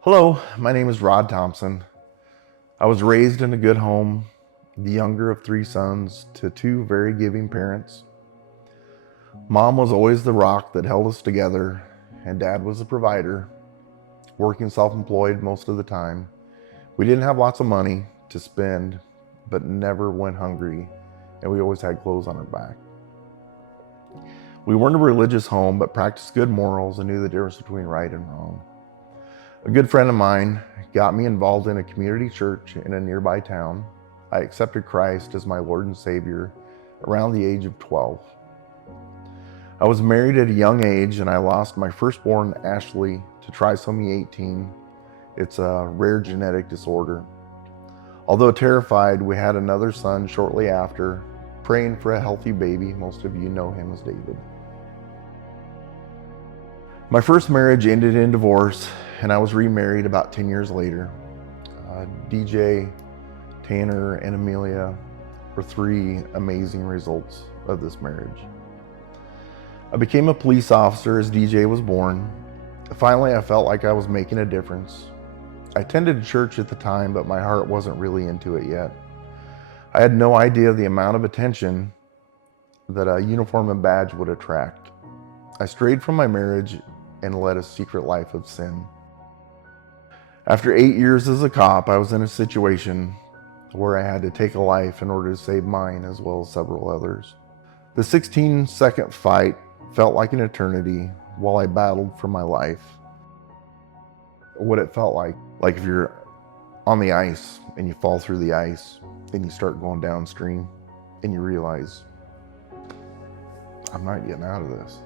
Hello, my name is Rod Thompson. I was raised in a good home, the younger of 3 sons to 2 very giving parents. Mom was always the rock that held us together, and Dad was the provider, working self-employed most of the time. We didn't have lots of money to spend, but never went hungry, and we always had clothes on our back. We weren't a religious home, but practiced good morals and knew the difference between right and wrong. A good friend of mine got me involved in a community church in a nearby town. I accepted Christ as my Lord and Savior around the age of 12. I was married at a young age, and I lost my firstborn, Ashley, to trisomy 18. It's a rare genetic disorder. Although terrified, we had another son shortly after, praying for a healthy baby. Most of you know him as David. My first marriage ended in divorce, and I was remarried about 10 years later. DJ, Tanner, and Amelia were 3 amazing results of this marriage. I became a police officer as DJ was born. Finally, I felt like I was making a difference. I attended church at the time, but my heart wasn't really into it yet. I had no idea the amount of attention that a uniform and badge would attract. I strayed from my marriage and led a secret life of sin. After 8 years as a cop, I was in a situation where I had to take a life in order to save mine as well as several others. The 16-second fight felt like an eternity while I battled for my life. What it felt like if you're on the ice and you fall through the ice and you start going downstream and you realize, I'm not getting out of this.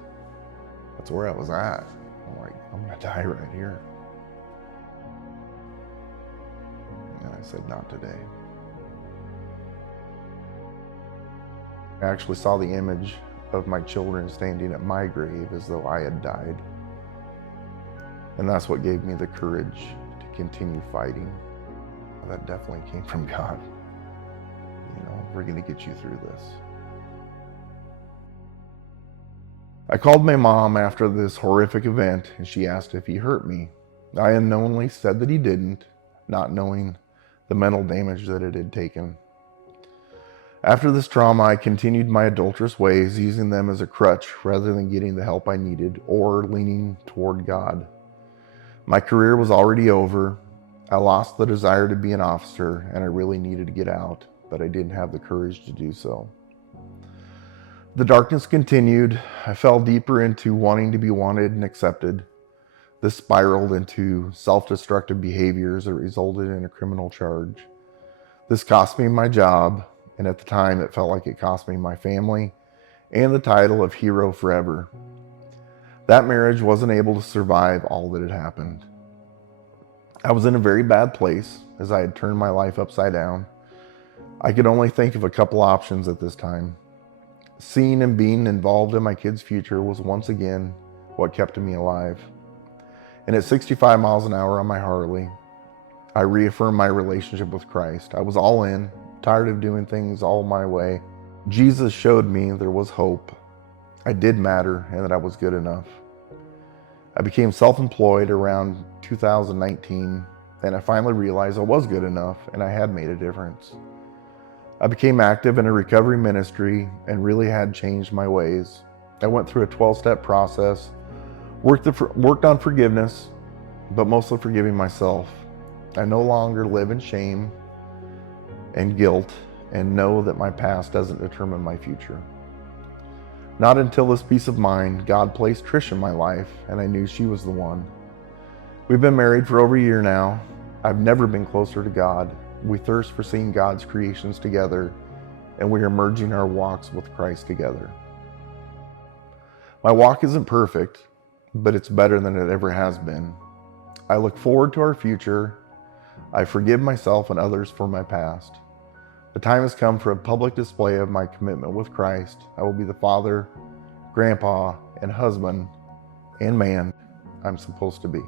That's where I was at. I'm like, I'm gonna die right here. And I said, not today. I actually saw the image of my children standing at my grave as though I had died. And that's what gave me the courage to continue fighting. That definitely came from God. You know, we're gonna get you through this. I called my mom after this horrific event, and she asked if he hurt me. I unknowingly said that he didn't, not knowing the mental damage that it had taken. After this trauma, I continued my adulterous ways, using them as a crutch rather than getting the help I needed or leaning toward God. My career was already over. I lost the desire to be an officer, and I really needed to get out, but I didn't have the courage to do so. The darkness continued. I fell deeper into wanting to be wanted and accepted. This spiraled into self-destructive behaviors that resulted in a criminal charge. This cost me my job, and at the time it felt like it cost me my family and the title of hero forever. That marriage wasn't able to survive all that had happened. I was in a very bad place as I had turned my life upside down. I could only think of a couple options at this time. Seeing and being involved in my kids' future was once again what kept me alive. And at 65 miles an hour on my Harley, I reaffirmed my relationship with Christ. I was all in, tired of doing things all my way. Jesus showed me there was hope. I did matter and that I was good enough. I became self-employed around 2019, and I finally realized I was good enough and I had made a difference. I became active in a recovery ministry and really had changed my ways. I went through a 12-step process, worked on forgiveness, but mostly forgiving myself. I no longer live in shame and guilt and know that my past doesn't determine my future. Not until this peace of mind, God placed Trish in my life, and I knew she was the one. We've been married for over a year now. I've never been closer to God. We thirst for seeing God's creations together, and we are merging our walks with Christ together. My walk isn't perfect, but it's better than it ever has been. I look forward to our future. I forgive myself and others for my past. The time has come for a public display of my commitment with Christ. I will be the father, grandpa, and husband and man I'm supposed to be.